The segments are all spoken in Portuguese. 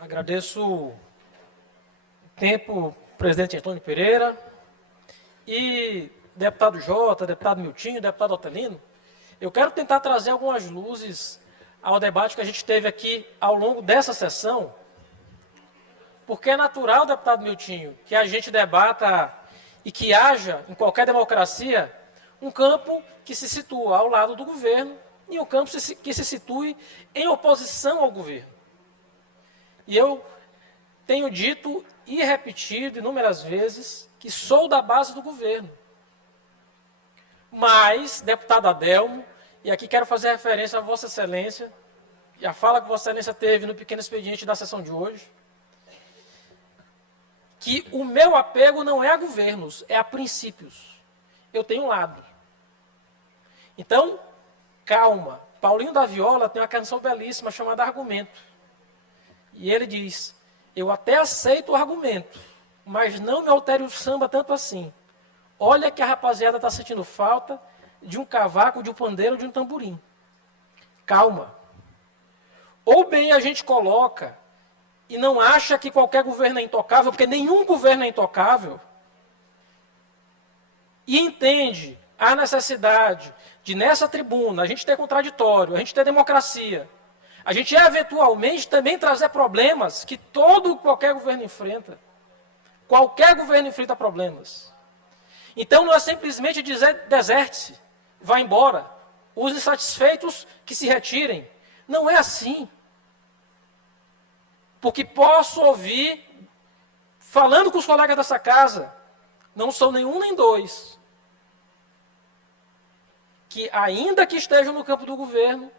Agradeço o tempo, presidente Antônio Pereira e deputado Jota, deputado Miltinho, deputado Otelino. Eu quero tentar trazer algumas luzes ao debate que a gente teve aqui ao longo dessa sessão, porque é natural, deputado Miltinho, que a gente debata e que haja, em qualquer democracia, um campo que se situa ao lado do governo e um campo que se situe em oposição ao governo. E eu tenho dito e repetido inúmeras vezes que sou da base do governo. Mas, deputado Adelmo, e aqui quero fazer referência a Vossa Excelência, e a fala que Vossa Excelência teve no pequeno expediente da sessão de hoje, que o meu apego não é a governos, é a princípios. Eu tenho um lado. Então, calma. Paulinho da Viola tem uma canção belíssima chamada Argumento. E ele diz, eu até aceito o argumento, mas não me altere o samba tanto assim. Olha que a rapaziada está sentindo falta de um cavaco, de um pandeiro, de um tamborim. Calma. Ou bem a gente coloca e não acha que qualquer governo é intocável, porque nenhum governo é intocável, e entende a necessidade de, nessa tribuna, a gente ter contraditório, a gente ter democracia, a gente eventualmente também trazer problemas que qualquer governo enfrenta. Qualquer governo enfrenta problemas. Então não é simplesmente dizer deserte-se, vá embora, os insatisfeitos que se retirem. Não é assim. Porque posso ouvir, falando com os colegas dessa casa, não são nenhum nem dois, que ainda que estejam no campo do governo,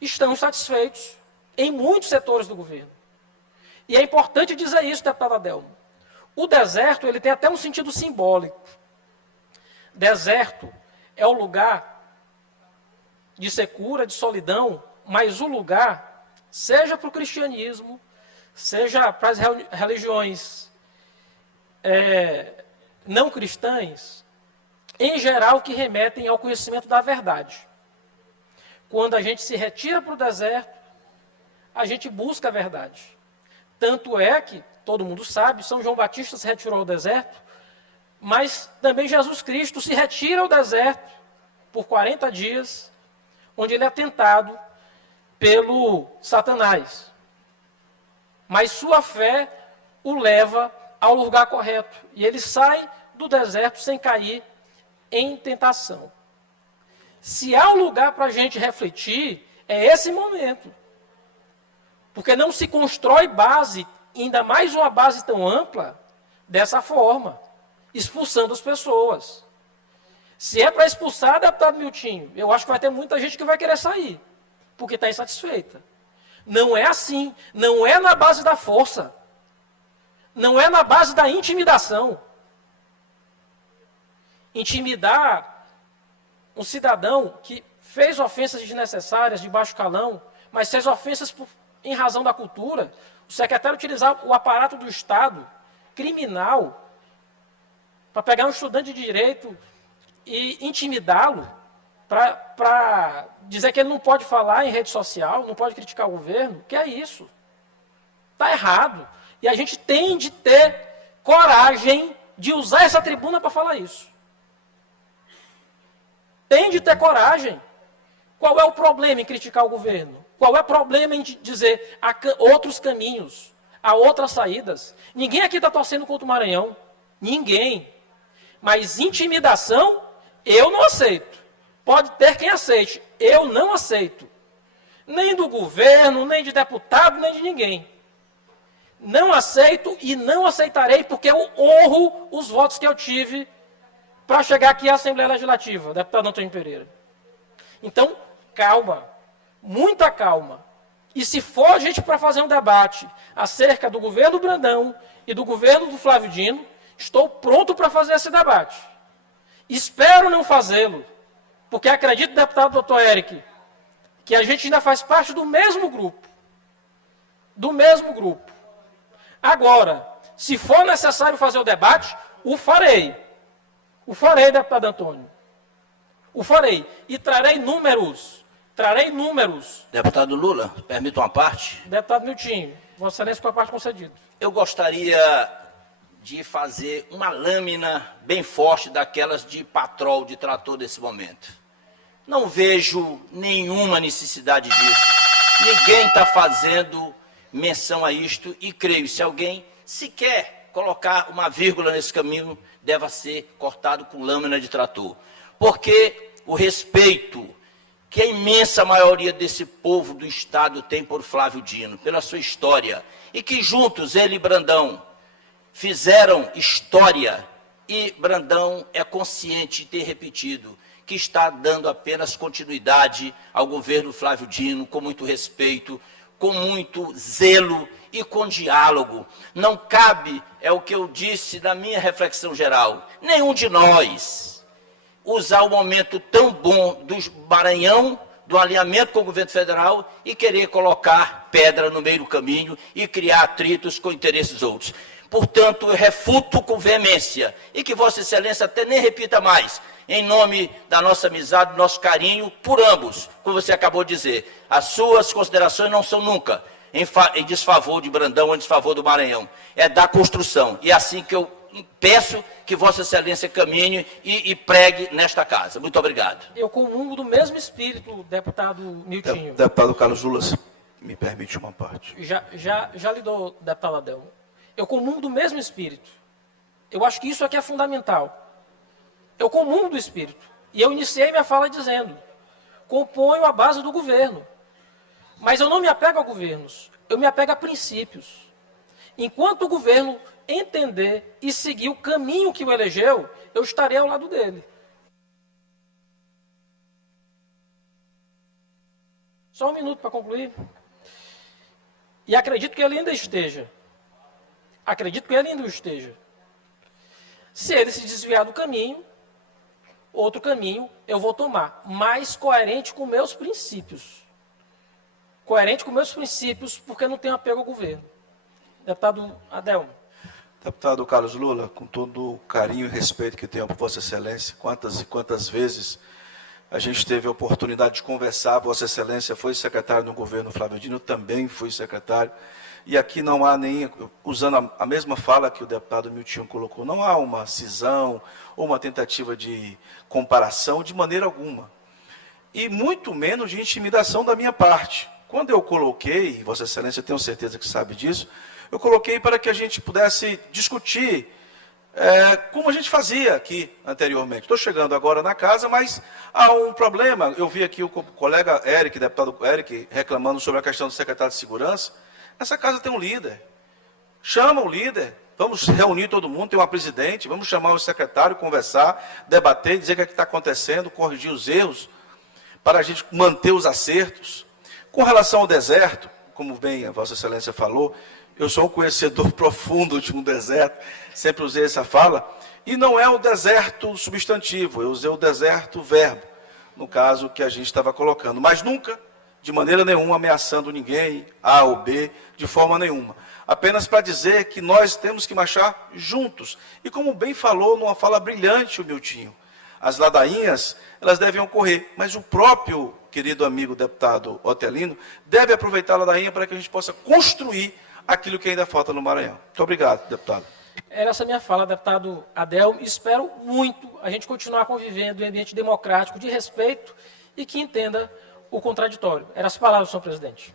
estão insatisfeitos em muitos setores do governo. E é importante dizer isso, deputado Adelmo. O deserto, ele tem até um sentido simbólico. Deserto é o lugar de secura, de solidão, mas o lugar, seja para o cristianismo, seja para as religiões não cristãs, em geral que remetem ao conhecimento da verdade. Quando a gente se retira para o deserto, a gente busca a verdade. Tanto é que, todo mundo sabe, São João Batista se retirou ao deserto, mas também Jesus Cristo se retira ao deserto por 40 dias, onde ele é tentado pelo Satanás. Mas sua fé o leva ao lugar correto, e ele sai do deserto sem cair em tentação. Se há um lugar para a gente refletir, é esse momento. Porque não se constrói base, ainda mais uma base tão ampla, dessa forma, expulsando as pessoas. Se é para expulsar, deputado Miltinho, eu acho que vai ter muita gente que vai querer sair, porque está insatisfeita. Não é assim, não é na base da força, não é na base da intimidação. Intimidar um cidadão que fez ofensas desnecessárias de baixo calão, mas fez ofensas em razão da cultura, o secretário utilizar o aparato do Estado criminal para pegar um estudante de direito e intimidá-lo, para dizer que ele não pode falar em rede social, não pode criticar o governo, que é isso? Está errado. E a gente tem de ter coragem de usar essa tribuna para falar isso. Tem de ter coragem. Qual é o problema em criticar o governo? Qual é o problema em dizer há outros caminhos, há outras saídas? Ninguém aqui está torcendo contra o Maranhão. Ninguém. Mas intimidação, eu não aceito. Pode ter quem aceite. Eu não aceito. Nem do governo, nem de deputado, nem de ninguém. Não aceito e não aceitarei porque eu honro os votos que eu tive para chegar aqui à Assembleia Legislativa, deputado Antônio Pereira. Então, calma, muita calma. E se for a gente para fazer um debate acerca do governo Brandão e do governo do Flávio Dino, estou pronto para fazer esse debate. Espero não fazê-lo, porque acredito, deputado doutor Eric, que a gente ainda faz parte do mesmo grupo. Do mesmo grupo. Agora, se for necessário fazer o debate, o farei. O farei, deputado Antônio. O farei. E trarei números, Trarei números. Deputado Lula, permita uma parte? Deputado Miltinho, Vossa Excelência com a parte concedida. Eu gostaria de fazer uma lâmina bem forte daquelas de patrol, de trator desse momento. Não vejo nenhuma necessidade disso. Ninguém está fazendo menção a isto e creio, se alguém sequer colocar uma vírgula nesse caminho, deva ser cortado com lâmina de trator. Porque o respeito que a imensa maioria desse povo do Estado tem por Flávio Dino, pela sua história, e que juntos ele e Brandão fizeram história, e Brandão é consciente de ter repetido que está dando apenas continuidade ao governo Flávio Dino, com muito respeito, com muito zelo e com diálogo. Não cabe, é o que eu disse na minha reflexão geral, nenhum de nós usar o momento tão bom do Maranhão, do alinhamento com o governo federal, e querer colocar pedra no meio do caminho e criar atritos com interesses outros. Portanto, eu refuto com veemência, e que Vossa Excelência até nem repita mais, em nome da nossa amizade, do nosso carinho por ambos, como você acabou de dizer. As suas considerações não são nunca em desfavor de Brandão ou em desfavor do Maranhão. É da construção. E é assim que eu peço que Vossa Excelência caminhe e pregue nesta casa. Muito obrigado. Eu comungo do mesmo espírito, deputado Miltinho. Deputado Carlos Lulas, me permite uma parte. Já lhe dou, deputado Adelmo. Eu comungo do mesmo espírito. Eu acho que isso aqui é fundamental. Eu comungo do espírito. E eu iniciei minha fala dizendo, componho a base do governo. Mas eu não me apego a governos, eu me apego a princípios. Enquanto o governo entender e seguir o caminho que o elegeu, eu estarei ao lado dele. Só um minuto para concluir. E acredito que ele ainda esteja. Acredito que ele ainda esteja. Se ele se desviar do caminho, outro caminho eu vou tomar, mais coerente com meus princípios. Coerente com meus princípios, porque não tenho apego ao governo. Deputado Adelmo. Deputado Carlos Lula, com todo o carinho e respeito que tenho por Vossa Excelência, quantas e quantas vezes a gente teve a oportunidade de conversar, Vossa Excelência foi secretário no governo Flávio Dino, também fui secretário, e aqui não há nem, usando a mesma fala que o deputado Miltinho colocou, não há uma cisão ou uma tentativa de comparação de maneira alguma, e muito menos de intimidação da minha parte. Quando eu coloquei, Vossa Excelência, tenho certeza que sabe disso, eu coloquei para que a gente pudesse discutir como a gente fazia aqui anteriormente. Estou chegando agora na casa, mas há um problema. Eu vi aqui o colega Eric, deputado Eric, reclamando sobre a questão do secretário de Segurança. Essa casa tem um líder. Chama o líder. Vamos reunir todo mundo, tem uma presidente, vamos chamar o secretário, conversar, debater, dizer o que é que está acontecendo, corrigir os erros, para a gente manter os acertos. Com relação ao deserto, como bem a Vossa Excelência falou, eu sou um conhecedor profundo de um deserto, sempre usei essa fala, e não é o deserto substantivo, eu usei o deserto verbo, no caso que a gente estava colocando, mas nunca, de maneira nenhuma, ameaçando ninguém, A ou B, de forma nenhuma. Apenas para dizer que nós temos que marchar juntos. E como bem falou numa fala brilhante o Miltinho, as ladainhas, elas devem ocorrer, mas o próprio querido amigo deputado Otelino deve aproveitar a ladainha para que a gente possa construir aquilo que ainda falta no Maranhão. Muito obrigado, deputado. Era essa minha fala, deputado Adelmo. Espero muito a gente continuar convivendo em um ambiente democrático, de respeito e que entenda o contraditório. Eram as palavras, senhor presidente.